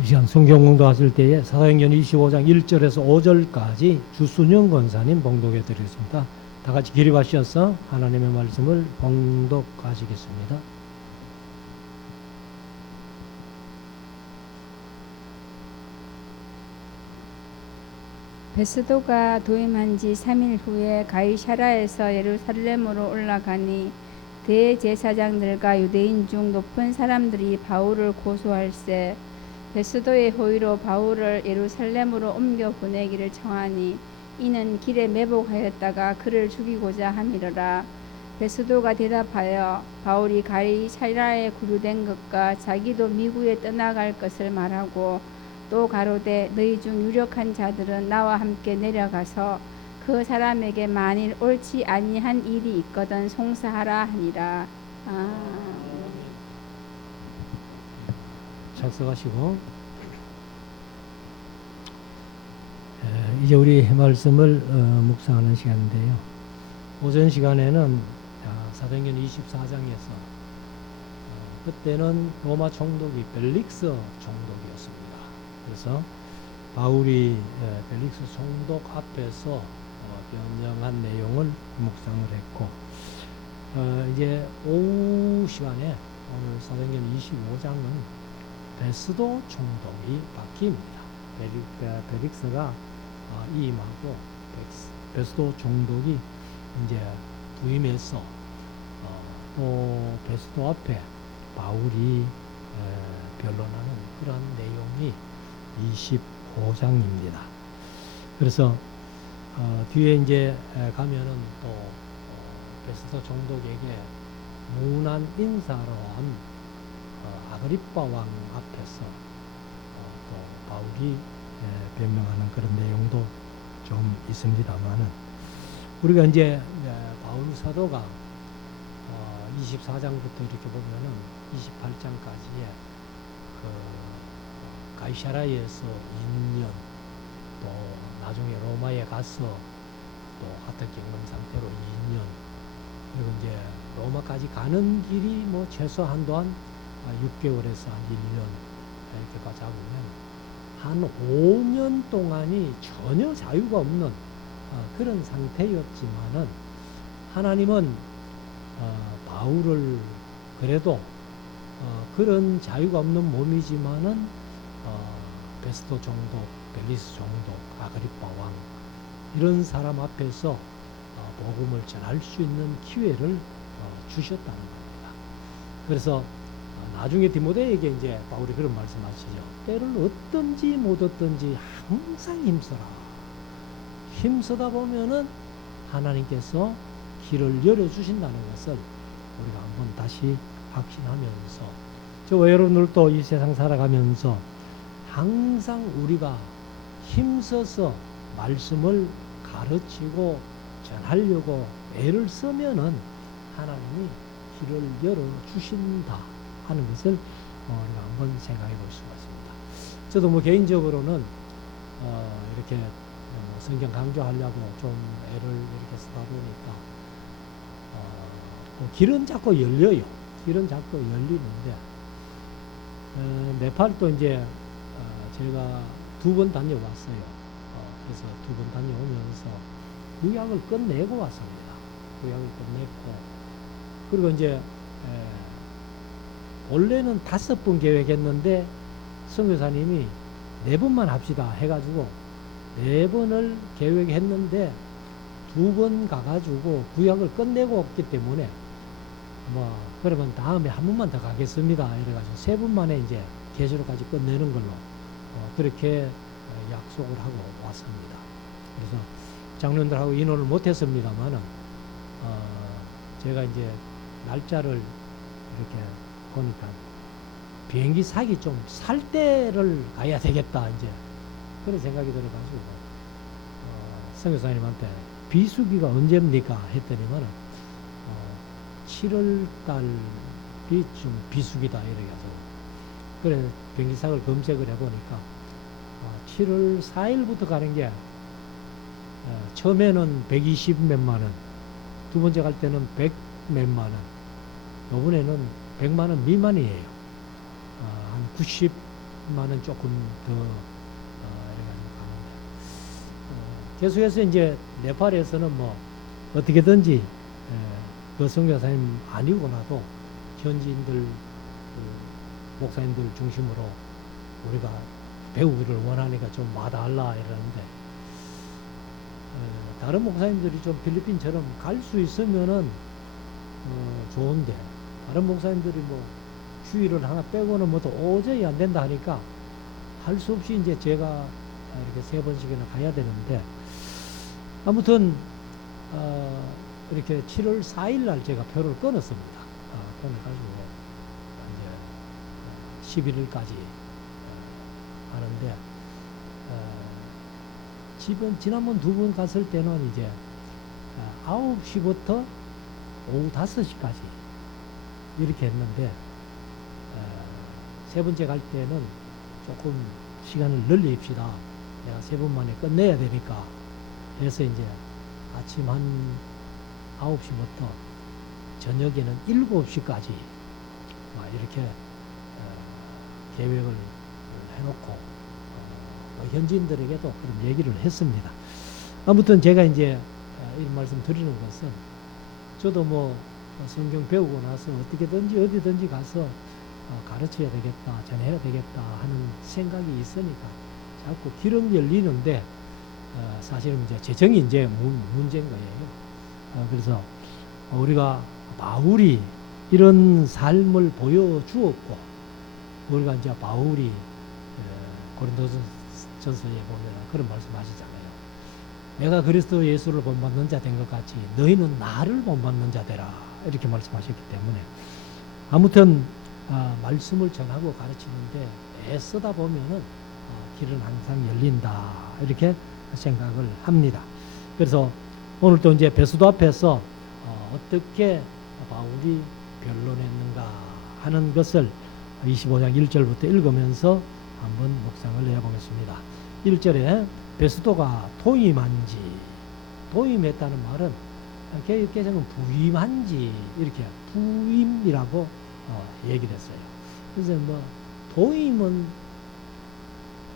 이 시간 성경 공부하실 때에 사도행전 25장 1절에서 5절까지 주순영 권사님 봉독해 드리겠습니다. 다 같이 기립하셔서 하나님의 말씀을 봉독하시겠습니다. 베스도가 도임한 지 3일 후에 가이사라에서 예루살렘으로 올라가니 대제사장들과 유대인 중 높은 사람들이 바울을 고소할세 베스도의 호의로 바울을 예루살렘으로 옮겨 보내기를 청하니 이는 길에 매복하였다가 그를 죽이고자 함이러라. 베스도가 대답하여 바울이 가이사라에 구류된 것과 자기도 미국에 떠나갈 것을 말하고 또 가로되 너희 중 유력한 자들은 나와 함께 내려가서 그 사람에게 만일 옳지 아니한 일이 있거든 송사하라 하니라. 작성하시고 이제 우리 말씀을 묵상하는 시간인데요. 오전 시간에는 사도행전 24장에서 그때는 로마 총독이 벨릭스 총독이었습니다. 그래서 바울이 벨릭스 총독 앞에서 변명한 내용을 묵상을 했고 이제 오후 시간에 오늘 사도행전 25장은 베스도 총독이 바뀝니다. 벨릭스가 이임하고 베스도 총독이 이제 부임해서 또 베스도 앞에 바울이 변론하는 그런 내용이 25장입니다. 그래서 뒤에 이제 가면은 또 베스도 총독에게 무난 인사로 한 아그리빠 왕 앞에서 또 바울이 변명하는 그런 내용도 좀 있습니다만은 우리가 이제 바울 사도가 24장부터 이렇게 보면은 28장까지의 그 가이사라에서 2년 또 나중에 로마에 가서 또 하트 경험 상태로 2년 그리고 이제 로마까지 가는 길이 뭐 최소 한도한 6개월에서 한 1년 이렇게 잡으면 한 5년 동안이 전혀 자유가 없는 그런 상태였지만은 하나님은 바울을 그래도 그런 자유가 없는 몸이지만은 베스도 총독, 벨리스 총독, 아그리빠 왕 이런 사람 앞에서 복음을 전할 수 있는 기회를 주셨다는 겁니다. 그래서 나중에 디모데에게 이제 바울이 그런 말씀하시죠. 때를 얻든지 못 얻든지 항상 힘써라. 힘쓰다 보면은 하나님께서 길을 열어주신다는 것을 우리가 한번 다시 확신하면서 저 여러분들도 이 세상 살아가면서 항상 우리가 힘써서 말씀을 가르치고 전하려고 애를 쓰면은 하나님이 길을 열어주신다 하는 것을 우리가 한번 생각해 볼 수가 있습니다. 저도 뭐 개인적으로는 이렇게 성경 강조하려고 좀 애를 이렇게 쓰다 보니까 길은 자꾸 열려요. 길은 자꾸 열리는데 네팔도 이제 제가 2번 다녀왔어요. 그래서 2번 다녀오면서 구약을 끝내고 왔습니다. 구약을 끝냈고 그리고 이제 원래는 5번 계획했는데 선교사님이 4번만 합시다 해가지고 4번을 계획했는데 2번 가가지고 구약을 끝내고 왔기 때문에 뭐 그러면 다음에 한 번만 더 가겠습니다 이래가지고 3번 만에 이제 계시록까지 끝내는 걸로 그렇게 약속을 하고 왔습니다. 그래서 장로님들하고 인원을 못했습니다만은 제가 이제 날짜를 이렇게 보니까 비행기 사기 좀 살 때를 가야 되겠다 이제 그런 생각이 들어가지고 선교사님한테 비수기가 언제입니까 했더니만은 7월 달이 좀 비수기다 이래가지고 그래 비행기상을 검색을 해보니까 7월 4일부터 가는 게 처음에는 120 몇만 원, 두 번째 갈 때는 100 몇만 원, 요번에는 100만 원 미만이에요. 한 90 10만은 조금 더 해가지고 가는데 계속해서 이제 네팔에서는 뭐 어떻게든지 그 선교사님 아니고나도 현지인들 목사님들 중심으로 우리가 배우기를 원하니까 좀 와달라 이러는데 다른 목사님들이 좀 필리핀처럼 갈 수 있으면은 좋은데 다른 목사님들이 뭐 주일을 하나 빼고는 뭐 도저히 안 된다 하니까 할 수 없이 이제 제가 이렇게 3번씩이나 가야 되는데 아무튼 이렇게 7월 4일 날 제가 표를 끊었습니다. 끊어가지고 이제 11일까지 하는데 집은 지난번 2번 갔을 때는 이제 9시부터 오후 5시까지 이렇게 했는데 3번째 갈 때는 조금 시간을 늘립시다. 내가 3번 만에 끝내야 되니까 그래서 이제 아침 한 9시부터 저녁에는 7시까지 이렇게 계획을 해놓고 현지인들에게도 그런 얘기를 했습니다. 아무튼 제가 이제 이런 말씀 드리는 것은 저도 뭐 성경 배우고 나서 어떻게든지 어디든지 가서 가르쳐야 되겠다, 전해야 되겠다 하는 생각이 있으니까 자꾸 길은 열리는데 사실은 이제 재정이 이제 문제인 거예요. 그래서 우리가 바울이 이런 삶을 보여주었고 우리가 이제 바울이 고린도전서에 보면 그런 말씀하시잖아요. 내가 그리스도 예수를 본받는 자 된 것 같이 너희는 나를 본받는 자 되라 이렇게 말씀하셨기 때문에 아무튼 말씀을 전하고 가르치는데 애쓰다 보면은 길은 항상 열린다 이렇게 생각을 합니다. 그래서 오늘 또 이제 배수도 앞에서 어떻게 바울이 변론했는가 하는 것을 25장 1절부터 읽으면서 한번 묵상을 해보겠습니다. 1절에 베스도가 도임한지, 도임했다는 말은 개혁개정은 부임한지 이렇게 부임이라고 얘기를 했어요. 그래서 뭐 도임은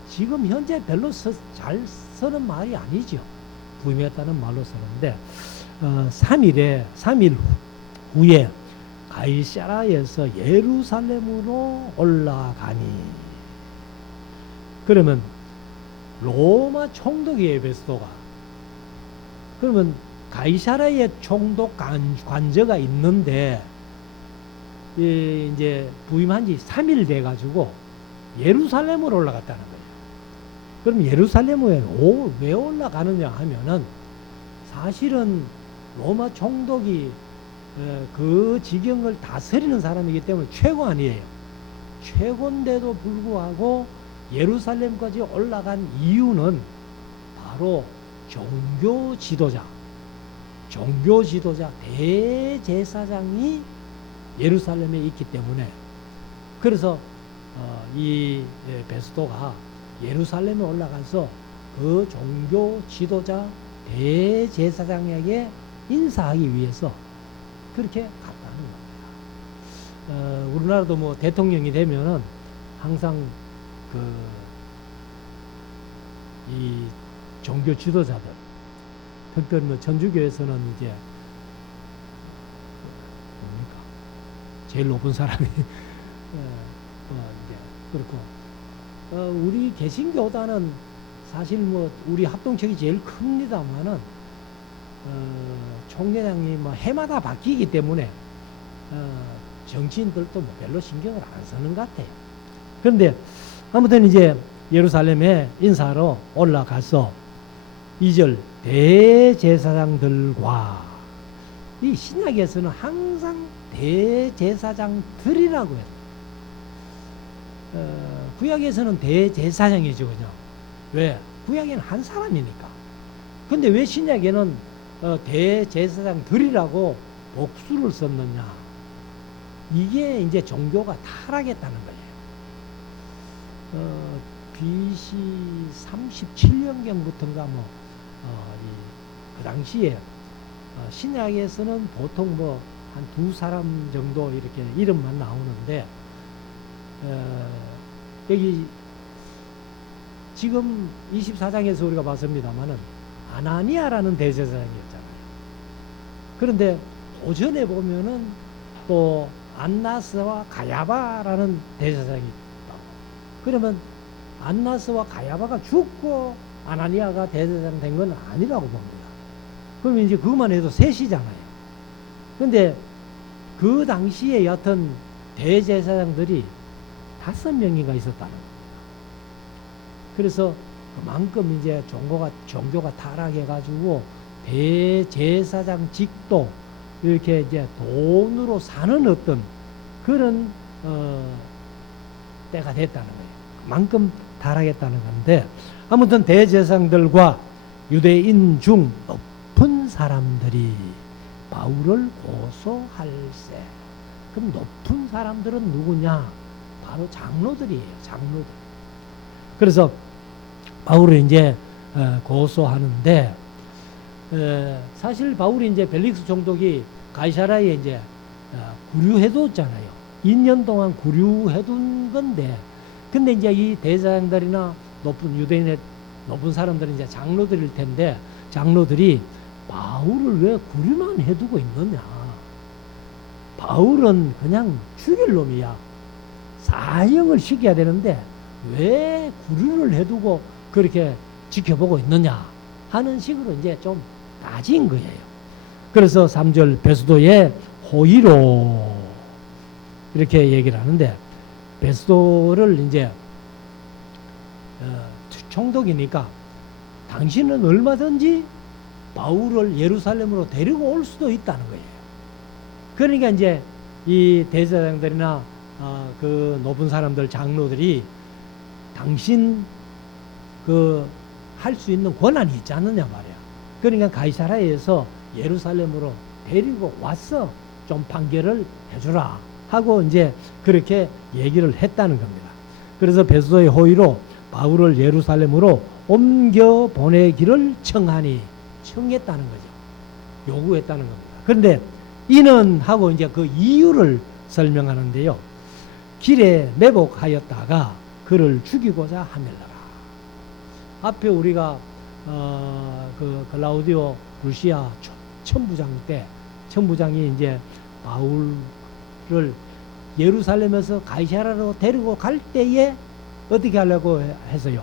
지금 현재 별로 잘 쓰는 말이 아니죠. 부임했다는 말로 쓰는데 3일 후에 가이사라에서 예루살렘으로 올라가니 그러면 로마 총독이에요. 베스도가. 그러면 가이사라에 총독 관저가 있는데 이제 부임한 지 3일 돼가지고 예루살렘으로 올라갔다는 거예요. 그럼 예루살렘에 왜 올라가느냐 하면은 사실은 로마 총독이 그 지경을 다스리는 사람이기 때문에 최고아니에요. 최고인데도 불구하고 예루살렘까지 올라간 이유는 바로 종교 지도자 대제사장이 예루살렘에 있기 때문에 그래서 이 베스도가 예루살렘에 올라가서 그 종교 지도자 대제사장에게 인사하기 위해서 그렇게 갔다는 겁니다. 우리나라도 뭐 대통령이 되면은 항상 이 종교 지도자들, 특별히 뭐 천주교에서는 이제 뭡니까 제일 높은 사람이 이제 그렇고 우리 개신교단은 사실 뭐 우리 합동체이 제일 큽니다만은 총회장이 뭐 해마다 바뀌기 때문에 정치인들도 뭐 별로 신경을 안 쓰는 것 같아요. 그런데 아무튼 이제 예루살렘에 인사하러 올라가서 2절 대제사장들과 이 신약에서는 항상 대제사장들이라고 해요. 구약에서는 대제사장이죠, 그죠? 왜? 구약에는 한 사람이니까. 근데 왜 신약에는 대제사장들이라고 복수를 썼느냐? 이게 이제 종교가 타락했다는 거예요. BC 37년경부터인가 그 당시에 신약에서는 보통 뭐 한 2사람 정도 이렇게 이름만 나오는데 여기 지금 24장에서 우리가 봤습니다마는 아나니아라는 대제사장이었잖아요. 그런데 오전에 보면은 또 안나스와 가야바라는 대제사장이 있다고. 그러면 안나스와 가야바가 죽고 아나니아가 대제사장 된 건 아니라고 봅니다. 그러면 이제 그것만 해도 셋이잖아요. 근데 그 당시에 여하튼 대제사장들이 5명인가 있었다는 겁니다. 그래서 그만큼 이제 종교가 타락해가지고 대제사장 직도 이렇게 이제 돈으로 사는 어떤 그런 때가 됐다는 거예요. 그만큼 타락했다는 건데, 아무튼 대제사장들과 유대인 중 높은 사람들이 바울을 고소할세. 그럼 높은 사람들은 누구냐? 바로 장로들이에요. 장로들. 그래서 바울을 이제 고소하는데, 사실 바울이 이제 벨릭스 총독이 가이사라에 이제 구류해뒀잖아요. 2년 동안 구류해둔 건데, 근데 이제 이 대제사장들이나 높은 유대인의 높은 사람들은 이제 장로들일 텐데, 장로들이 바울을 왜 구류만 해두고 있느냐? 바울은 그냥 죽일 놈이야. 사형을 시켜야 되는데 왜 구류를 해두고 그렇게 지켜보고 있느냐 하는 식으로 이제 좀 따진 거예요. 그래서 3절 베스도의 호의로 이렇게 얘기를 하는데, 베스도를 이제 총독이니까 당신은 얼마든지 바울을 예루살렘으로 데리고 올 수도 있다는 거예요. 그러니까 이제 이 대제사장들이나 그 높은 사람들 장로들이 당신 그 할 수 있는 권한이 있지 않느냐 말이야. 그러니까 가이사라에서 예루살렘으로 데리고 와서 좀 판결을 해주라 하고 이제 그렇게 얘기를 했다는 겁니다. 그래서 베스도의 호의로 바울을 예루살렘으로 옮겨 보내기를 청했다는 거죠. 요구했다는 겁니다. 그런데 이는 하고 이제 그 이유를 설명하는데요. 길에 매복하였다가 그를 죽이고자 하멜라라. 앞에 우리가 그 글라우디오 루시아 천부장 때 천부장이 이제 바울을 예루살렘에서 가이사라로 데리고 갈 때에 어떻게 하려고 해서요.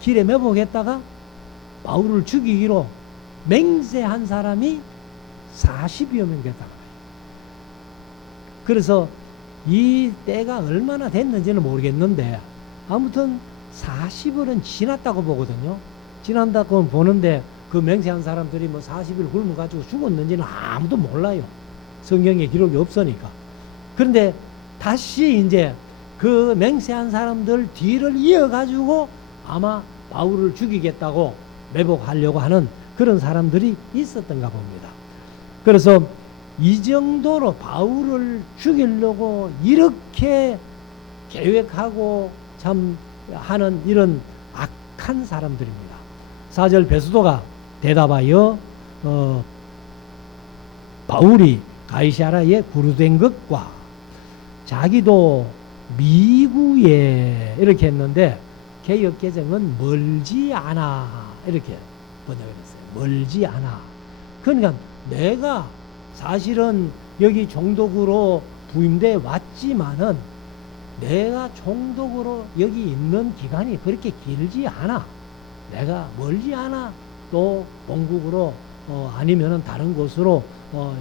길에 매복했다가 바울을 죽이기로 맹세한 사람이 40여 명 됐다는 거예요. 그래서 이 때가 얼마나 됐는지는 모르겠는데 아무튼 40일은 지났다고 보거든요. 지난다고 보는데 그 맹세한 사람들이 뭐 40일 굶어가지고 죽었는지는 아무도 몰라요. 성경에 기록이 없으니까. 그런데 다시 이제 그 맹세한 사람들 뒤를 이어가지고 아마 바울을 죽이겠다고 매복하려고 하는 그런 사람들이 있었던가 봅니다. 그래서 이 정도로 바울을 죽이려고 이렇게 계획하고 참 하는 이런 악한 사람들입니다. 4절 베스도가 대답하여 바울이 가이사라에 구류된 것과 자기도 미구에 이렇게 했는데 개역개정은 멀지 않아 이렇게 번역을 했어요. 멀지 않아. 그러니까 내가 사실은 여기 총독으로 부임돼 왔지만은 내가 총독으로 여기 있는 기간이 그렇게 길지 않아. 내가 멀지 않아. 또 본국으로 아니면은 다른 곳으로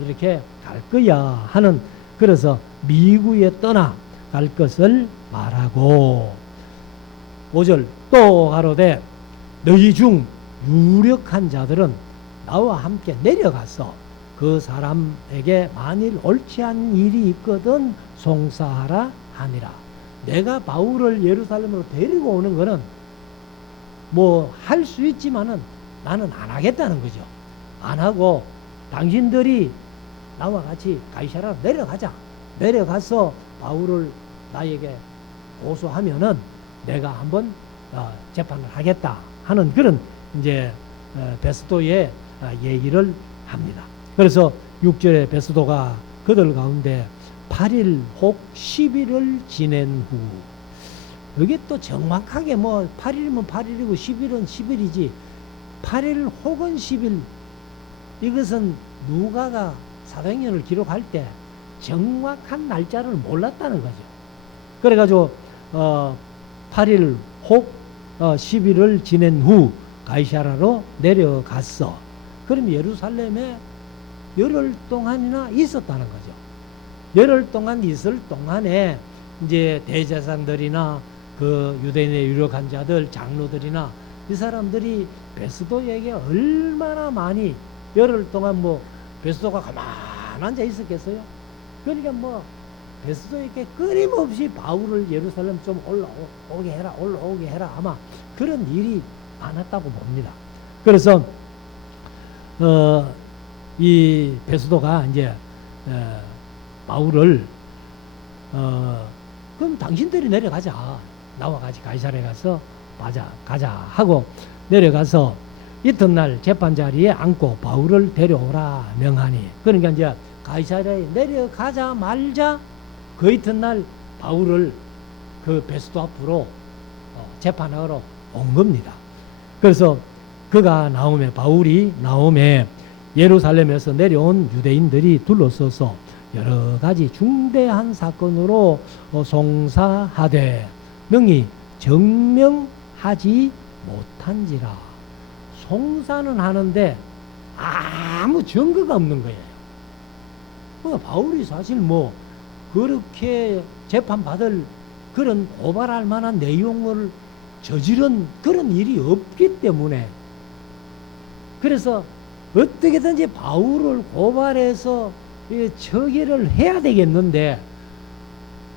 이렇게 갈 거야 하는, 그래서 미국에 떠나 갈 것을 말하고 5절 또 가로되 너희 중 유력한 자들은 나와 함께 내려가서 그 사람에게 만일 옳지 않은 일이 있거든 송사하라 하니라. 내가 바울을 예루살렘으로 데리고 오는 거는 뭐 할 수 있지만은 나는 안 하겠다는 거죠. 안 하고 당신들이 나와 같이 가이사라로 내려가자. 내려가서 바울을 나에게 고소하면은 내가 한번 재판을 하겠다 하는 그런 이제 베스도의 얘기를 합니다. 그래서 6절에 베스도가 그들 가운데 8일 혹 10일을 지낸 후 이게 또 정확하게 뭐 8일이면 8일이고 10일은 10일이지 8일 혹은 10일 이것은 누가가 사도행전을 기록할 때 정확한 날짜를 몰랐다는 거죠. 그래가지고 8일 혹 10일을 지낸 후 가이사라로 내려갔어. 그럼 예루살렘에 열흘 동안이나 있었다는 거죠. 열흘 동안 있을 동안에 이제 대제사장들이나 그 유대인의 유력한 자들, 장로들이나 이 사람들이 베스도에게 얼마나 많이 열흘 동안 뭐 베스도가 가만 앉아 있었겠어요? 그러니까 뭐 베스도에게 끊임없이 바울을 예루살렘 좀 올라오게 해라 아마 그런 일이 많았다고 봅니다. 그래서 이 베스도가 이제 바울을 그럼 당신들이 내려가자. 나와 같이 가이사랴에 가서 가자 하고 내려가서 이튿날 재판 자리에 앉고 바울을 데려오라 명하니. 그러니까 이제 가이사랴에 내려가자 말자 그 이튿날 바울을 그 베스도 앞으로 재판하러 온 겁니다. 그래서 바울이 나옴에 예루살렘에서 내려온 유대인들이 둘러서서 여러 가지 중대한 사건으로 송사하되 능히 증명하지 못한지라. 송사는 하는데 아무 증거가 없는 거예요. 그러니까 바울이 사실 뭐 그렇게 재판받을 그런 고발할 만한 내용을 저지른 그런 일이 없기 때문에 그래서 어떻게든지 바울을 고발해서 처리를 해야 되겠는데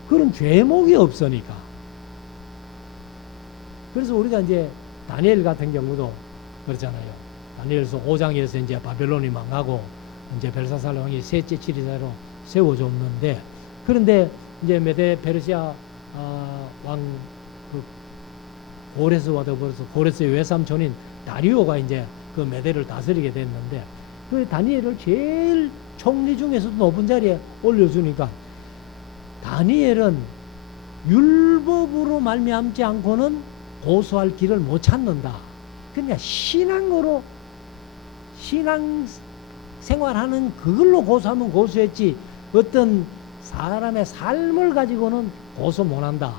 그런 죄목이 없으니까. 그래서 우리가 이제 다니엘 같은 경우도 그렇잖아요. 다니엘서 5장에서 이제 바벨론이 망하고 이제 벨사살 왕이 셋째 치리자로 세워줬는데 그런데 이제 메데 페르시아 왕 그 고레스와 더불어서 고레스의 외삼촌인 다리오가 이제 그 메대를 다스리게 됐는데 그 다니엘을 제일 총리 중에서도 높은 자리에 올려주니까 다니엘은 율법으로 말미암지 않고는 고소할 길을 못 찾는다. 그러니까 신앙으로 신앙 생활하는 그걸로 고소하면 고소했지 어떤 사람의 삶을 가지고는 고소 못한다.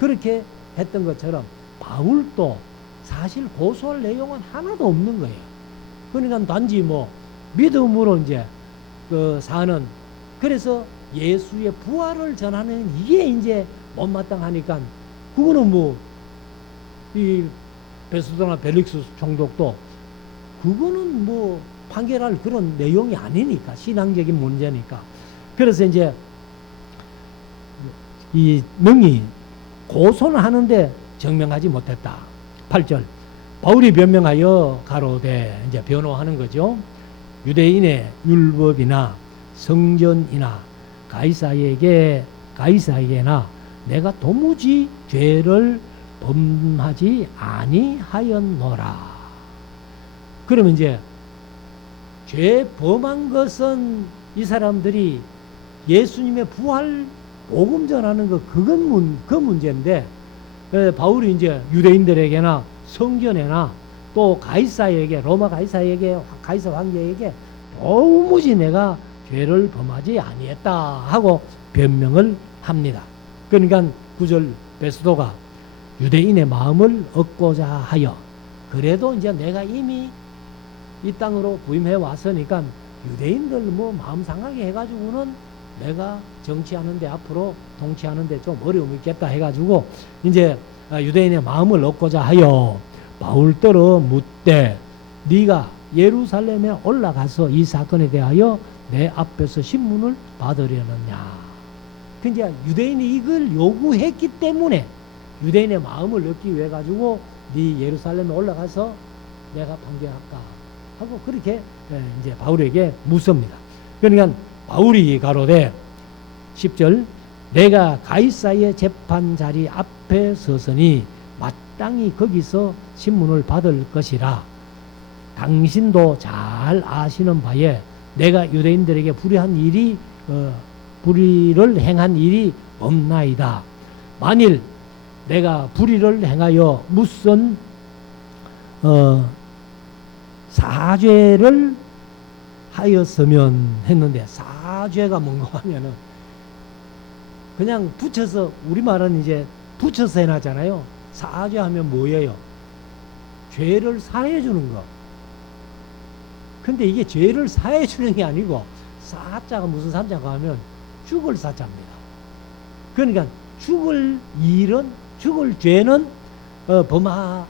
그렇게 했던 것처럼 바울도 사실 고소할 내용은 하나도 없는 거예요. 그러니까 단지 뭐 믿음으로 이제 그 사는 그래서 예수의 부활을 전하는 이게 이제 못마땅하니까 그거는 뭐 이 베스도나 벨릭스 총독도 그거는 뭐 판결할 그런 내용이 아니니까 신앙적인 문제니까 그래서 이제 이 능히 고소는 하는데 증명하지 못했다. 8절 바울이 변명하여 가로되 이제 변호하는 거죠. 유대인의 율법이나 성전이나 가이사에게나 내가 도무지 죄를 범하지 아니하였노라. 그러면 이제 죄 범한 것은 이 사람들이 예수님의 부활 복음 전하는 거 그 문제인데 바울이 이제 유대인들에게나 성전에나 또 가이사에게 로마 가이사에게 가이사 황제에게 도무지 내가 죄를 범하지 아니했다 하고 변명을 합니다. 그러니까 9절 베스도가 유대인의 마음을 얻고자 하여 그래도 이제 내가 이미 이 땅으로 부임해 왔으니까 유대인들 뭐 마음 상하게 해가지고는 내가 정치하는데 앞으로 통치하는데 좀 어려움이 있겠다 해가지고 이제 유대인의 마음을 얻고자 하여 바울더러 묻되 네가 예루살렘에 올라가서 이 사건에 대하여 내 앞에서 신문을 받으려느냐. 근데 유대인이 이걸 요구했기 때문에 유대인의 마음을 얻기 위해 가지고 네 예루살렘에 올라가서 내가 판결할까 하고 그렇게 이제 바울에게 묻습니다. 그러니까 바울이 가로되 10절 내가 가이사의 재판 자리 앞에 서서니 마땅히 거기서 신문을 받을 것이라. 당신도 잘 아시는 바에 내가 유대인들에게 불의를 행한 일이 없나이다. 만일 내가 불의를 행하여 무슨 사죄를 하였으면 했는데, 사죄가 뭔가 하면은 그냥 붙여서, 우리말은 이제 붙여서 해놨잖아요. 사죄하면 뭐예요? 죄를 사해 주는 거. 근데 이게 죄를 사해 주는 게 아니고, 사자가 무슨 사자가 하면 죽을 사자입니다. 그러니까 죽을 일은, 죽을 죄는 범하지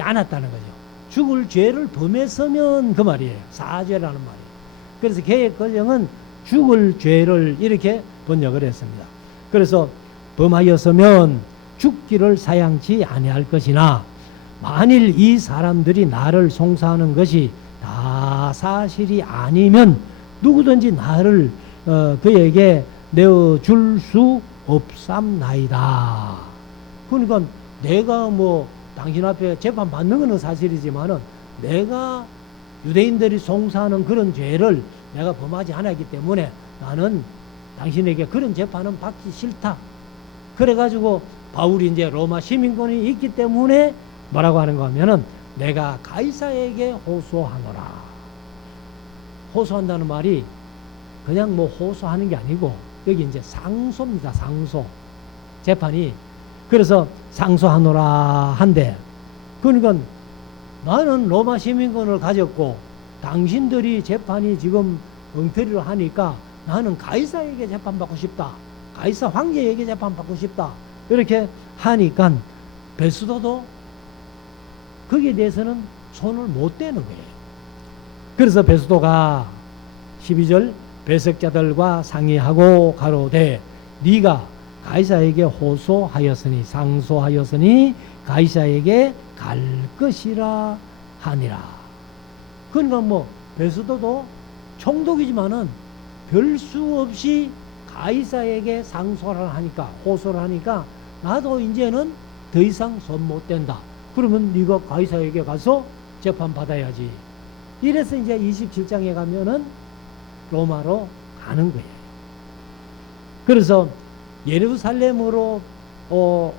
않았다는 거죠. 죽을 죄를 범했으면 그 말이에요. 사죄라는 말이에요. 그래서 개혁개정은 죽을 죄를 이렇게 번역을 했습니다. 그래서 범하였으면 죽기를 사양치 아니할 것이나, 만일 이 사람들이 나를 송사하는 것이 다 사실이 아니면 누구든지 나를 그에게 내어줄 수 없삼나이다. 그러니까 내가 뭐 당신 앞에 재판 받는 것은 사실이지만은, 내가 유대인들이 송사하는 그런 죄를 내가 범하지 않았기 때문에 나는 당신에게 그런 재판은 받기 싫다. 그래가지고 바울이 이제 로마 시민권이 있기 때문에 뭐라고 하는가 하면은, 내가 가이사에게 호소하노라. 호소한다는 말이 그냥 뭐 호소하는 게 아니고, 여기 이제 상소입니다. 상소. 재판이. 그래서 상소하노라 한데, 그러니까 나는 로마 시민권을 가졌고 당신들이 재판이 지금 엉터리로 하니까 나는 가이사에게 재판받고 싶다. 가이사 황제에게 재판받고 싶다. 이렇게 하니까 베스도도 거기에 대해서는 손을 못 대는 거예요. 그래서 베스도가 12절 배석자들과 상의하고 가로되, 네가 가이사에게 호소하였으니, 상소하였으니 가이사에게 갈 것이라 하니라. 그러니까 뭐 베스도도 총독이지만은 별 수 없이 가이사에게 상소를 하니까, 호소를 하니까, 나도 이제는 더 이상 손 못 댄다. 그러면 네가 가이사에게 가서 재판 받아야지. 이래서 이제 27장에 가면은 로마로 가는 거예요. 그래서 예루살렘으로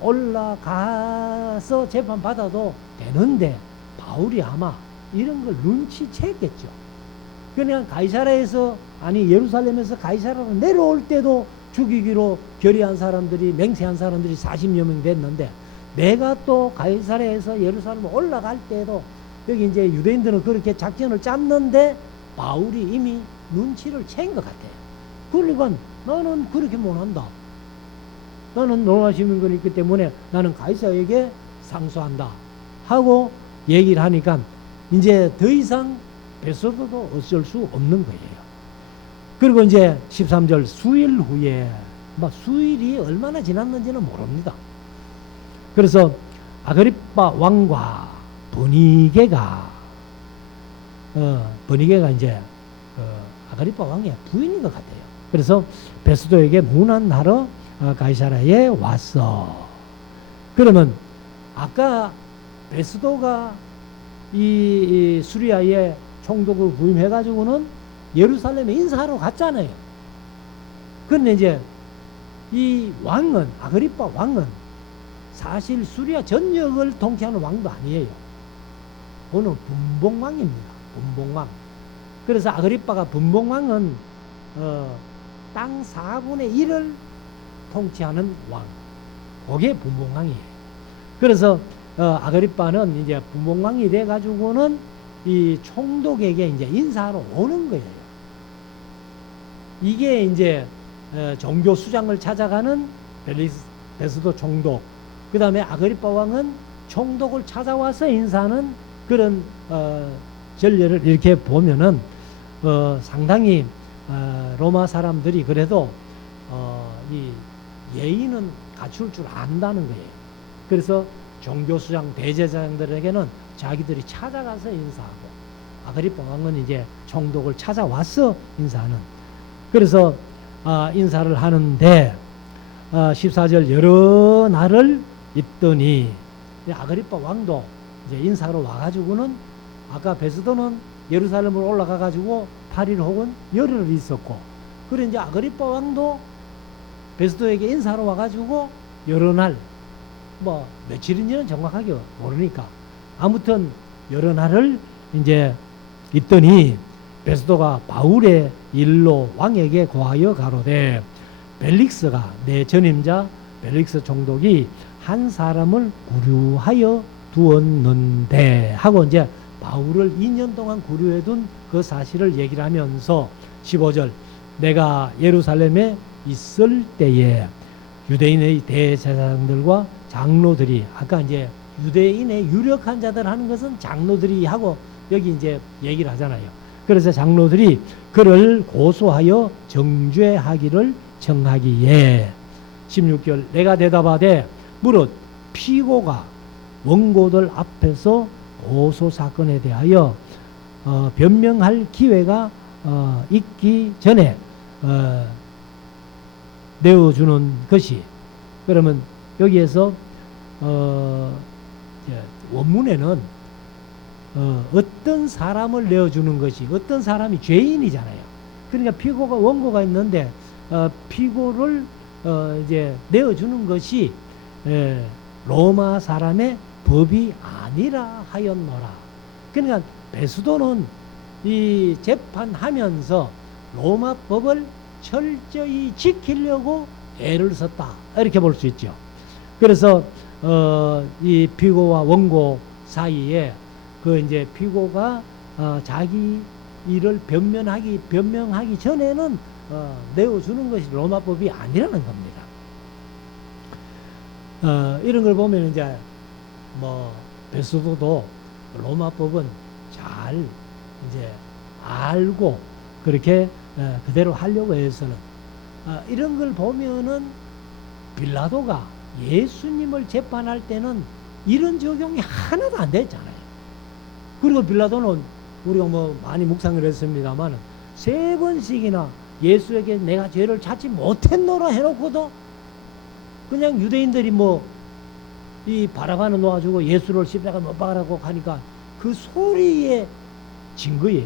올라가서 재판 받아도 되는데, 바울이 아마 이런 걸 눈치챘겠죠. 그냥 가이사라에서, 아니 예루살렘에서 가이사라로 내려올 때도 죽이기로 결의한 사람들이, 맹세한 사람들이 40여 명 됐는데, 내가 또 가이사라에서 예루살렘 올라갈 때도 여기 이제 유대인들은 그렇게 작전을 짰는데 바울이 이미 눈치를 챈 것 같아요. 그러니까 나는 그렇게 못한다. 나는 로마 시민권이 있기 때문에 나는 가이사에게 상소한다 하고 얘기를 하니까, 이제 더 이상 베스도도 어쩔 수 없는 거예요. 그리고 이제 13절 수일 후에, 막 수일이 얼마나 지났는지는 모릅니다. 그래서 아그리빠 왕과 버니게가 이제 아그리빠 왕의 부인인 것 같아요. 그래서 베스도에게 문안하러 가이사라에 왔어. 그러면 아까 베스도가 이 수리아의 총독을 부임해가지고는 예루살렘에 인사하러 갔잖아요. 그런데 이제 이 왕은, 아그리빠 왕은 사실 수리아 전역을 통치하는 왕도 아니에요. 그는 분봉왕입니다. 분봉왕. 그래서 아그리빠가 분봉왕은 땅 4분의 1을 통치하는 왕. 그게 분봉왕이에요. 그래서 아그리빠는 이제 분봉왕이 돼가지고는 이 총독에게 이제 인사하러 오는 거예요. 이게 이제 종교 수장을 찾아가는 베스도 총독, 그 다음에 아그리빠 왕은 총독을 찾아와서 인사하는 그런 전례를 이렇게 보면은 상당히 로마 사람들이 그래도 이 예의는 갖출 줄 안다는 거예요. 그래서 종교수장 대제사장들에게는 자기들이 찾아가서 인사하고, 아그리빠 왕은 이제 총독을 찾아와서 인사하는. 그래서 인사를 하는데 14절 여러 날을 있더니, 아그리빠 왕도 이제 인사하러 와가지고는, 아까 베스도는 예루살렘으로 올라가가지고 8일 혹은 열흘을 있었고, 그리고 이제 아그리빠 왕도 베스도에게 인사하러 와가지고 여러 날 뭐 며칠인지는 정확하게 모르니까 아무튼 여러 날을 이제 있더니 베스도가 바울의 일로 왕에게 고하여 가로되 벨릭스가 내 전임자 벨릭스 총독이 한 사람을 구류하여 두었는데 하고 이제 바울을 2년 동안 구류해 둔 그 사실을 얘기를 하면서 15절 내가 예루살렘에 있을 때에 유대인의 대제사장들과 장로들이 아까 이제 유대인의 유력한 자들 하는 것은 장로들이 하고 여기 이제 얘기를 하잖아요. 그래서 장로들이 그를 고소하여 정죄하기를 청하기에 16절 내가 대답하되 무릇 피고가 원고들 앞에서 고소 사건에 대하여 변명할 기회가 있기 전에 내어주는 것이 그러면 여기에서 원문에는 어떤 사람을 내어주는 것이 어떤 사람이 죄인이잖아요. 그러니까 피고가 원고가 있는데 피고를 이제 내어주는 것이 로마 사람의 법이 아니라 하였노라. 그러니까 베스도는 이 재판하면서 로마 법을 철저히 지키려고 애를 썼다. 이렇게 볼 수 있죠. 그래서 이 피고와 원고 사이에 그 이제 피고가 자기 일을 변명하기 전에는 내어주는 것이 로마법이 아니라는 겁니다. 이런 걸 보면 이제 뭐 베스도도 로마법은 잘 이제 알고 그렇게 그대로 하려고 해서는 이런 걸 보면은 빌라도가 예수님을 재판할 때는 이런 적용이 하나도 안 됐잖아요. 그리고 빌라도는 우리가 뭐 많이 묵상을 했습니다만 3번씩이나 예수에게 내가 죄를 찾지 못했노라 해놓고도 그냥 유대인들이 뭐 이 바라바는 놓아주고 예수를 십자가 못 박으라고 하니까 그 소리에 진 거예요.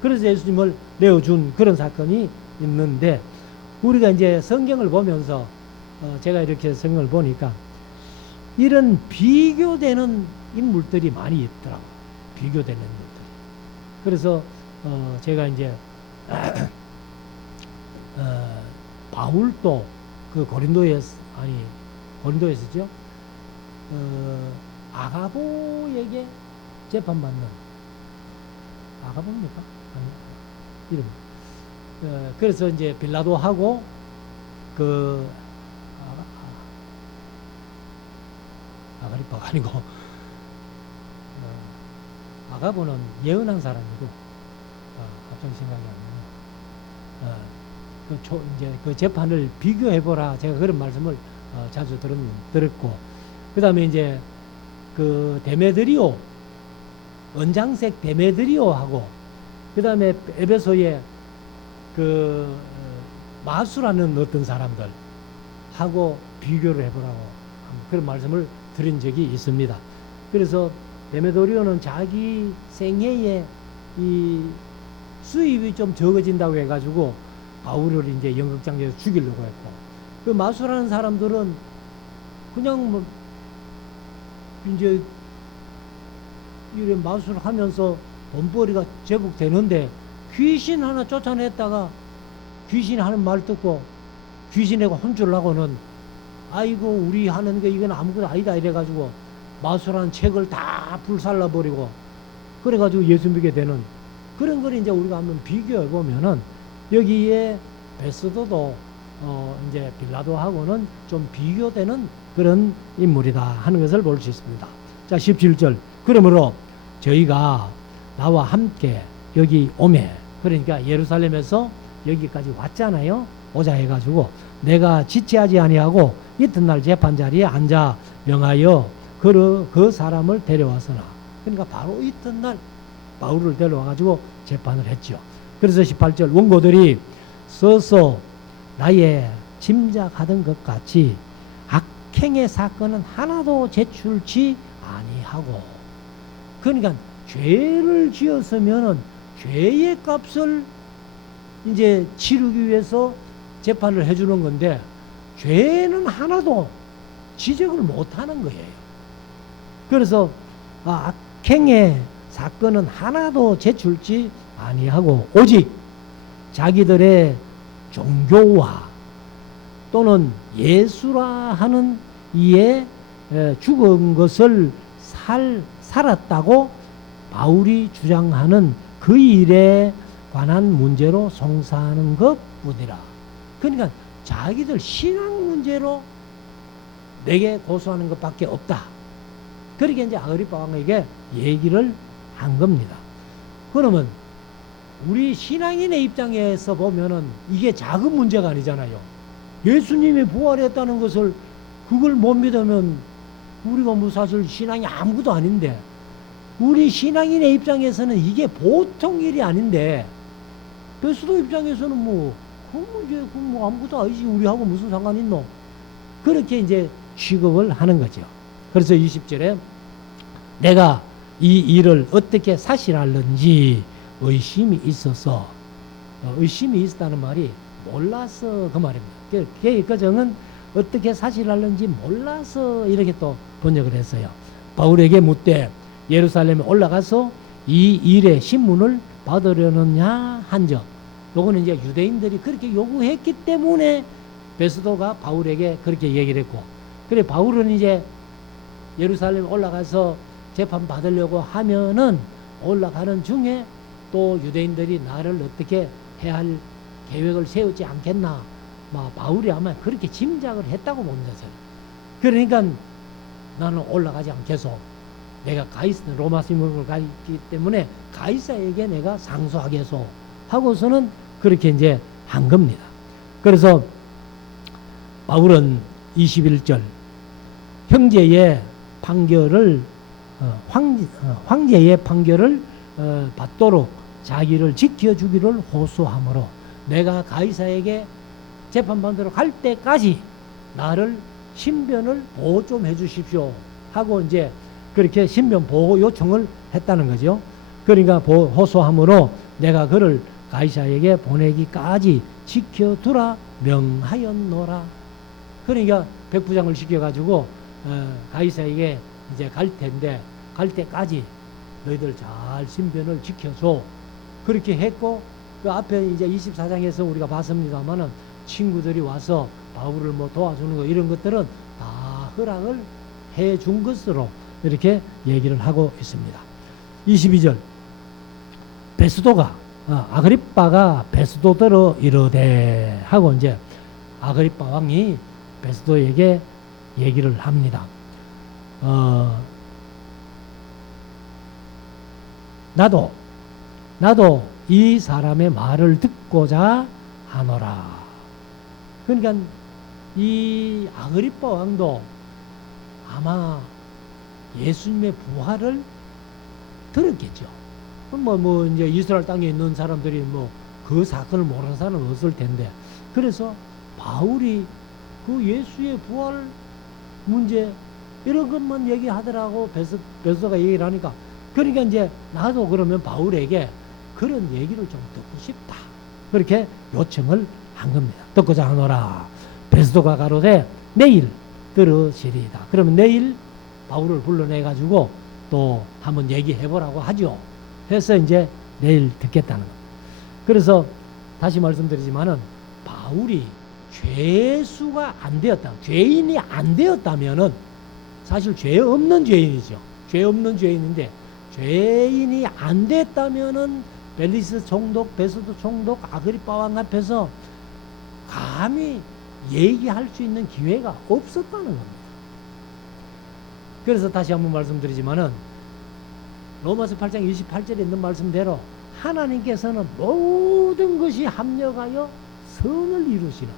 그래서 예수님을 내어준 그런 사건이 있는데 우리가 이제 성경을 보면서 제가 이렇게 성경을 보니까 이런 비교되는 인물들이 많이 있더라고요. 비교되는 인물들이. 그래서 제가 이제 바울도 그 고린도에서죠. 아가보에게 재판받는 아가보입니까? 아니, 이름. 그래서 이제 빌라도하고 그 아가리파가 아니고 아가보는 예언한 사람이고 갑자기 생각이 안 나네요. 이제 그 재판을 비교해보라. 제가 그런 말씀을 자주 들었고 그 다음에 이제 그 데메드리오 은장색 데메드리오하고 그 다음에 에베소에 그 마수라는 어떤 사람들 하고 비교를 해보라고 그런 말씀을 드린 적이 있습니다. 그래서 데메드리오는 자기 생애에 이 수입이 좀 적어진다고 해가지고 바울을 이제 연극장에서 죽이려고 했고 그 마수라는 사람들은 그냥 뭐 이제 이래 마술을 하면서 돈벌이가 제법 되는데 귀신 하나 쫓아냈다가 귀신이 하는 말 듣고 귀신에게 혼쭐나고는 아이고 우리 하는 거 이건 아무것도 아니다 이래가지고 마술하는 책을 다 불살라버리고 그래가지고 예수 믿게 되는 그런 걸 이제 우리가 한번 비교해 보면은 여기에 베스도도 이제 빌라도하고는 좀 비교되는 그런 인물이다 하는 것을 볼 수 있습니다. 자 17절 그러므로 저희가 나와 함께 여기 오매 그러니까 예루살렘에서 여기까지 왔잖아요. 오자 해가지고 내가 지체하지 아니하고 이튿날 재판자리에 앉아 명하여 그 사람을 데려왔으나 그러니까 바로 이튿날 바울을 데려와가지고 재판을 했죠. 그래서 18절 원고들이 서서 나의 짐작하던 것 같이 악행의 사건은 하나도 제출치 아니하고 그러니까 죄를 지었으면은 죄의 값을 이제 치르기 위해서 재판을 해주는 건데 죄는 하나도 지적을 못하는 거예요. 그래서 악행의 사건은 하나도 제출지 아니하고 오직 자기들의 종교와 또는 예수라 하는 이에 죽은 것을 살았다고 바울이 주장하는 그 일에 관한 문제로 송사하는 것뿐이라. 그러니까 자기들 신앙 문제로 내게 고소하는 것밖에 없다. 그렇게 이제 아그리파 왕에게 얘기를 한 겁니다. 그러면 우리 신앙인의 입장에서 보면은 이게 작은 문제가 아니잖아요. 예수님이 부활했다는 것을 그걸 못 믿으면 우리가 뭐 사실 신앙이 아무것도 아닌데, 우리 신앙인의 입장에서는 이게 보통 일이 아닌데, 베스도 입장에서는 뭐 그 문제 뭐 아무것도 아니지, 우리하고 무슨 상관 있노? 그렇게 이제 취급을 하는 거죠. 그래서 20절에 내가 이 일을 어떻게 사실할는지 의심이 있어서, 의심이 있었다는 말이 몰라서 그 말입니다. 그 정은 어떻게 사실할는지 몰라서 이렇게 또 번역을 했어요. 바울에게 묻되 예루살렘에 올라가서 이 일의 신문을 받으려느냐 한적. 요거는 이제 유대인들이 그렇게 요구했기 때문에 베스도가 바울에게 그렇게 얘기를 했고, 그래 바울은 이제 예루살렘에 올라가서 재판 받으려고 하면은 올라가는 중에 또 유대인들이 나를 어떻게 해야 할 계획을 세우지 않겠나, 바울이 아마 그렇게 짐작을 했다고 봅니다. 그러니까 나는 올라가지 않겠소. 내가 로마 시민으로 가기 때문에 가이사에게 내가 상소하겠소 하고서는 그렇게 이제 한 겁니다. 그래서 바울은 21절 형제의 판결을 황제의 판결을 받도록 자기를 지켜주기를 호소하므로 내가 가이사에게 재판받으러 갈 때까지 나를 신변을 보호 좀 해주십시오 하고 이제 그렇게 신변 보호 요청을 했다는 거죠. 그러니까 호소함으로 내가 그를 가이사에게 보내기까지 지켜두라 명하였노라. 그러니까 백부장을 시켜가지고 가이사에게 이제 갈 텐데 갈 때까지 너희들 잘 신변을 지켜줘. 그렇게 했고, 그 앞에 이제 24장에서 우리가 봤습니다만은 친구들이 와서 바울을 뭐 도와주는 거 이런 것들은 다 허락을 해 준 것으로 이렇게 얘기를 하고 있습니다. 22절 베스도가 아그리빠가 베스도더러 이르되 하고 이제 아그리빠 왕이 베스도에게 얘기를 합니다. 나도 이 사람의 말을 듣고자 하노라. 그러니까 이 아그리빠 왕도 아마 예수님의 부활을 들었겠죠. 뭐 이제 이스라엘 땅에 있는 사람들이 뭐 그 사건을 모르는 사람은 없을 텐데, 그래서 바울이 그 예수의 부활 문제 이런 것만 얘기하더라고 베스도가 얘기를 하니까, 그러니까 이제 나도 그러면 바울에게 그런 얘기를 좀 듣고 싶다. 그렇게 요청을 한 겁니다. 듣고자 하노라. 베스도가 가로되 내일 들으시리이다. 그러면 내일 바울을 불러내가지고 또 한번 얘기해보라고 하죠. 해서 이제 내일 듣겠다는 겁니다. 그래서 다시 말씀드리지만은 바울이 죄수가 안 되었다, 죄인이 안 되었다면은 사실 죄 없는 죄인이죠. 죄 없는 죄인인데 죄인이 안 됐다면은 벨리스 총독, 베스도 총독, 아그리빠 왕 앞에서 감히 얘기할 수 있는 기회가 없었다는 겁니다. 그래서 다시 한번 말씀드리지만은 로마서 8장 28절에 있는 말씀대로 하나님께서는 모든 것이 합력하여 선을 이루시는.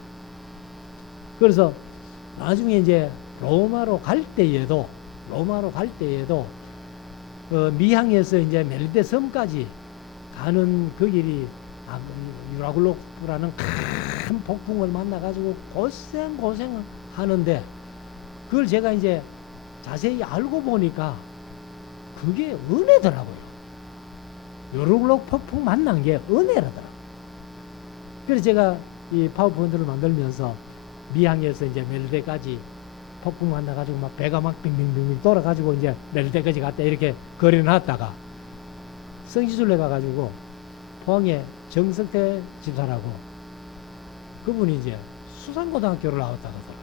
그래서 나중에 이제 로마로 갈 때에도 미항에서 이제 멜데 섬까지 가는 그 길이 유라굴로프라는 큰 폭풍을 만나가지고 고생 하는데, 그걸 제가 이제 자세히 알고 보니까 그게 은혜더라고요. 유라굴로프 폭풍 만난 게 은혜라더라고요. 그래서 제가 이 파워포인트를 만들면서 미항에서 이제 멜데까지 폭풍 만나가지고 막 배가 막 빙빙빙빙 돌아가지고 이제 멜리대까지 갔다 이렇게 거려놨다가 성지순례 가가지고 포항에 정석태 집사라고 그분이 이제 수산고등학교를 나왔다 그러더라고요.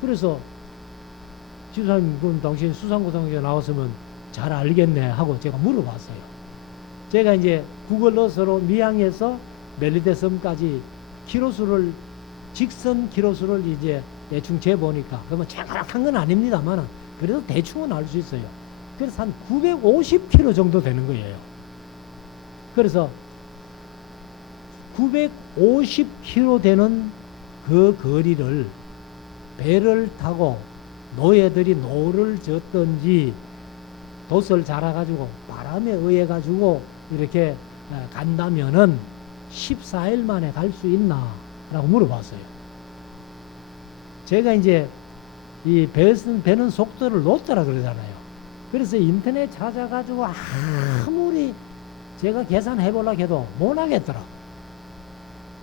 그래서 집사님 그럼 당신 수산고등학교 나왔으면 잘 알겠네 하고 제가 물어봤어요. 제가 이제 구글어서로 미항에서 멜리대 섬까지 키로수를 직선 키로수를 이제 대충 재보니까 그러면 정확한 건 아닙니다만 그래도 대충은 알 수 있어요. 그래서 한 950km 정도 되는 거예요. 그래서 950km 되는 그 거리를 배를 타고 노예들이 노를 젓든지 돛을 잘라가지고 바람에 의해 가지고 이렇게 간다면은 14일 만에 갈 수 있나? 라고 물어봤어요. 제가 이제 이 배는 속도를 놓더라 그러잖아요. 그래서 인터넷 찾아가지고 아무리 제가 계산해 보려고 해도 못 하겠더라.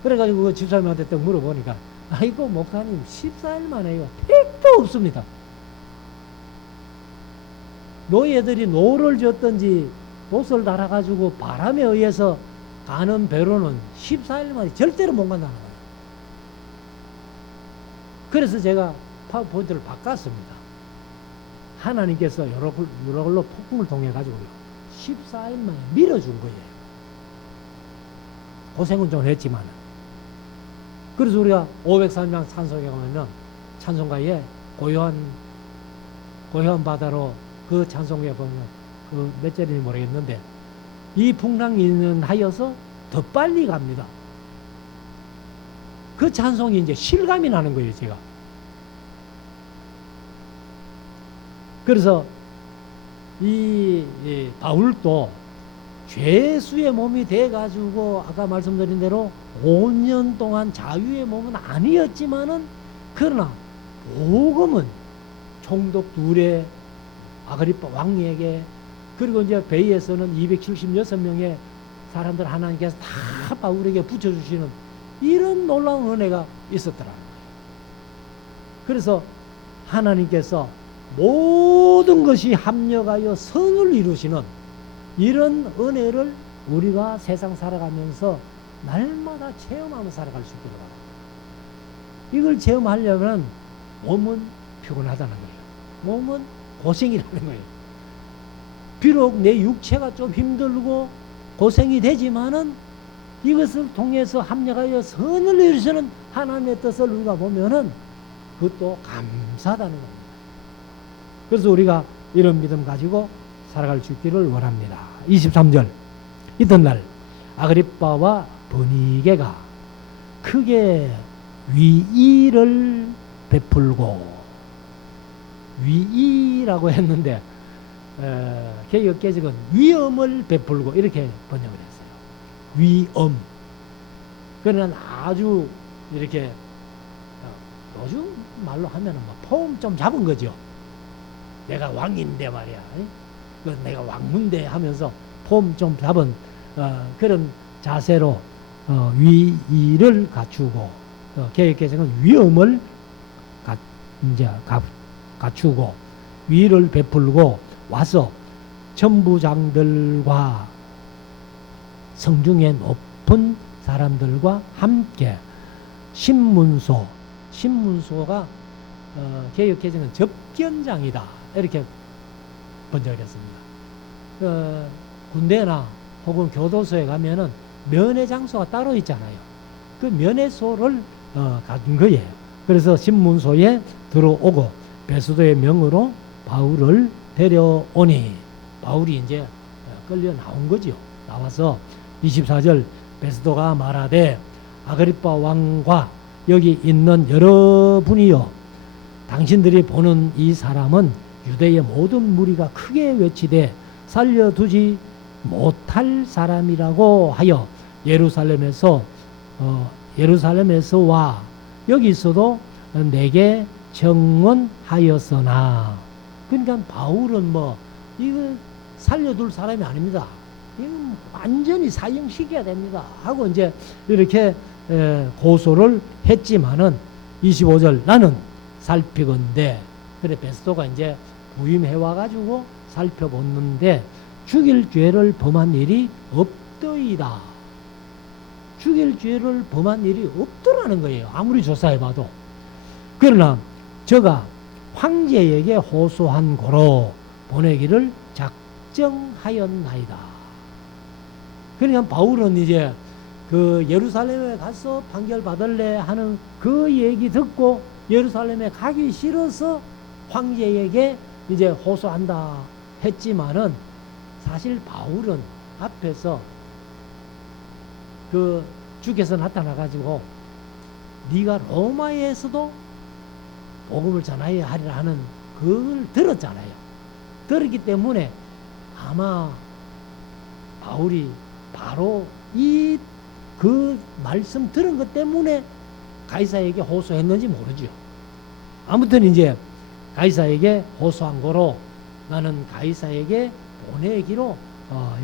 그래가지고 그 집사님한테 딱 물어보니까 아이고 목사님 14일 만에요. 택도 없습니다. 노예들이 노를 젓든지 돛을 달아가지고 바람에 의해서 가는 배로는 14일 만에 절대로 못 간다는 거예요. 그래서 제가 파워포인트를 바꿨습니다. 하나님께서 여러 걸로 폭풍을 통해 가지고 14일 만에 밀어준 거예요. 고생은 좀 했지만. 그래서 우리가 503장 찬송에 가면은 찬송가에 고요한 바다로 그 찬송에 보면 그 몇 절인지 모르겠는데 이 풍랑이는 하여서 더 빨리 갑니다. 그 찬송이 이제 실감이 나는 거예요, 제가. 그래서 이 바울도 죄수의 몸이 돼가지고 아까 말씀드린 대로 5년 동안 자유의 몸은 아니었지만은 그러나 복음은 총독 둘에 아그리빠 왕에게 그리고 이제 베이에서는 276명의 사람들 하나님께서 다 바울에게 붙여주시는 이런 놀라운 은혜가 있었더라고요. 그래서 하나님께서 모든 것이 합력하여 선을 이루시는 이런 은혜를 우리가 세상 살아가면서 날마다 체험하며 살아갈 수 있도록 합니다. 이걸 체험하려면 몸은 피곤하다는 거예요. 몸은 고생이라는 거예요. 비록 내 육체가 좀 힘들고 고생이 되지만은 이것을 통해서 합력하여 선을 이루시는 하나님의 뜻을 우리가 보면은 그것도 감사하다는 겁니다. 그래서 우리가 이런 믿음 가지고 살아갈 수 있기를 원합니다. 23절 이튿날 아그리빠와 버니게가 크게 위의를 베풀고 위의라고 했는데 개역개정은 위엄을 베풀고 이렇게 번역을 했어요. 위엄. 그러나 아주 이렇게 요즘 말로 하면은 폼 좀 잡은 거죠. 내가 왕인데 말이야. 내가 왕문대 하면서 폼 좀 잡은 그런 자세로 위의를 갖추고 개역개정은 위엄을 갖추고 위를 베풀고 와서 천부장들과 성중에 높은 사람들과 함께 신문소가 개역개정은 접견장이다 이렇게 번역을 했습니다. 군대나 혹은 교도소에 가면은 면회 장소가 따로 있잖아요. 그 면회소를 간 거예요. 그래서 신문소에 들어오고 베스도의 명으로 바울을 데려오니 바울이 이제 끌려 나온 거죠. 나와서 24절 베스도가 말하되 아그리빠 왕과 여기 있는 여러분이여 당신들이 보는 이 사람은 유대의 모든 무리가 크게 외치되 살려두지 못할 사람이라고 하여 예루살렘에서와 여기 있어도 내게 청원하였으나 그러니까 바울은 이거 살려둘 사람이 아닙니다. 이거 완전히 사형시켜야 됩니다. 하고 이제 이렇게 고소를 했지만은 25절 나는 살피건대. 그래 베스도가 이제 부임해 와가지고 살펴봤는데 죽일 죄를 범한 일이 없더이다. 죽일 죄를 범한 일이 없더라는 거예요. 아무리 조사해봐도. 그러나 저가 황제에게 호소한 고로 보내기를 작정하였나이다. 그러니까 바울은 이제 그 예루살렘에 가서 판결 받을래 하는 그 얘기 듣고 예루살렘에 가기 싫어서 황제에게 이제 호소한다 했지만은 사실 바울은 앞에서 그 주께서 나타나 가지고 네가 로마에서도 복음을 전하여야 하리라 하는 그걸 들었잖아요. 들었기 때문에 아마 바울이 바로 이 그 말씀 들은 것 때문에 가이사에게 호소했는지 모르죠. 아무튼 이제 가이사에게 호소한 거로 나는 가이사에게 보내기로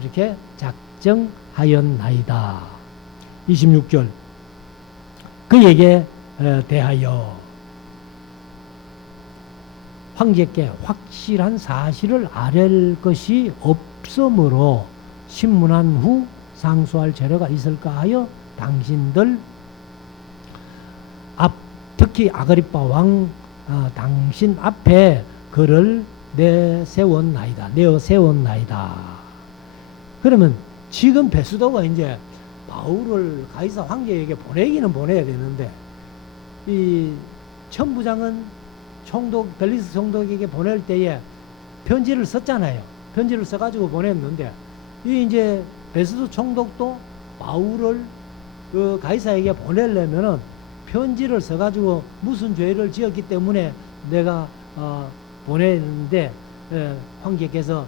이렇게 작정하였나이다. 26절 그에게 대하여 황제께 확실한 사실을 아랠 것이 없으므로 신문한 후 상소할 재료가 있을까 하여 당신들 특히 아그리빠 왕 당신 앞에 그를 내세웠나이다. 그러면 지금 베스도가 이제 바울을 가이사 황제에게 보내기는 보내야 되는데 이 천부장은 총독 벨리스 총독에게 보낼 때에 편지를 썼잖아요. 편지를 써가지고 보냈는데 이 이제 베스도 총독도 바울을 그 가이사에게 보내려면은 편지를 써가지고 무슨 죄를 지었기 때문에 내가 보내는데 황제께서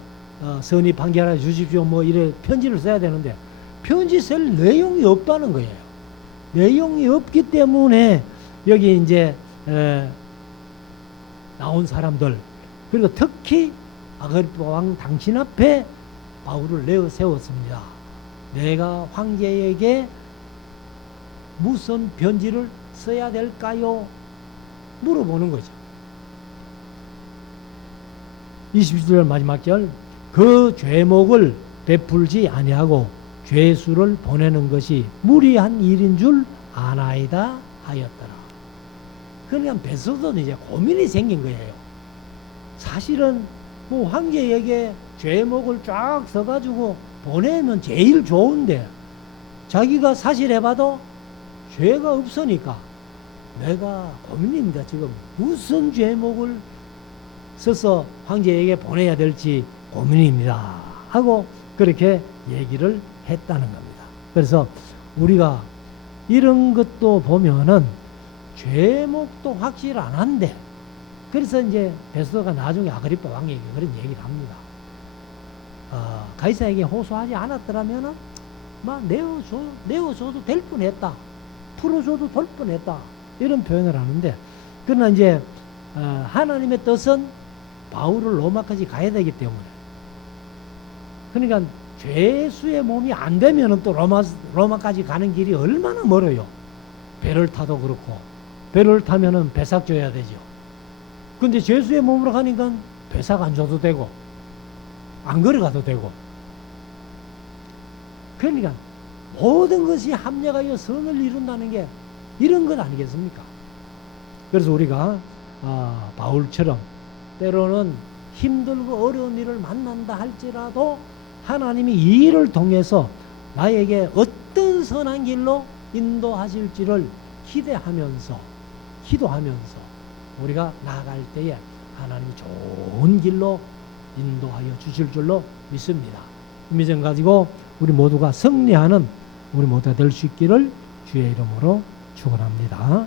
선의 판결해 주십시오 뭐 이래 편지를 써야 되는데 편지 쓸 내용이 없다는 거예요. 내용이 없기 때문에 여기 이제 나온 사람들 그리고 특히 아그리빠 왕 당신 앞에 바울을 내어 세웠습니다. 내가 황제에게 무슨 편지를 써야 될까요? 물어보는 거죠. 27절 마지막 절 그 죄목을 베풀지 아니하고 죄수를 보내는 것이 무리한 일인 줄 아나이다 하였더라. 그러니까 베스도는 이제 고민이 생긴 거예요. 사실은 뭐 황제에게 죄목을 쫙 써가지고 보내면 제일 좋은데 자기가 사실 해봐도 죄가 없으니까 내가 고민입니다. 지금 무슨 죄목을 써서 황제에게 보내야 될지 고민입니다. 하고 그렇게 얘기를 했다는 겁니다. 그래서 우리가 이런 것도 보면은 죄목도 확실 안 한데 그래서 이제 베스도가 나중에 아그리빠 왕에게 그런 얘기를 합니다. 가이사에게 호소하지 않았더라면은 막 내어줘도 될 뻔했다. 풀어줘도 될 뻔했다. 이런 표현을 하는데 그러나 이제 하나님의 뜻은 바울을 로마까지 가야 되기 때문에 그러니까 죄수의 몸이 안 되면은 또 로마까지 가는 길이 얼마나 멀어요. 배를 타도 그렇고 배를 타면은 배삭 줘야 되죠. 근데 죄수의 몸으로 가니까 배삭 안 줘도 되고 안 걸어가도 되고 그러니까 모든 것이 합력하여 선을 이룬다는 게 이런 것 아니겠습니까? 그래서 우리가 바울처럼 때로는 힘들고 어려운 일을 만난다 할지라도 하나님이 이 일을 통해서 나에게 어떤 선한 길로 인도하실지를 기도하면서 우리가 나아갈 때에 하나님이 좋은 길로 인도하여 주실 줄로 믿습니다. 믿음 가지고 우리 모두가 승리하는 우리 모두가 될 수 있기를 주의 이름으로 축원합니다.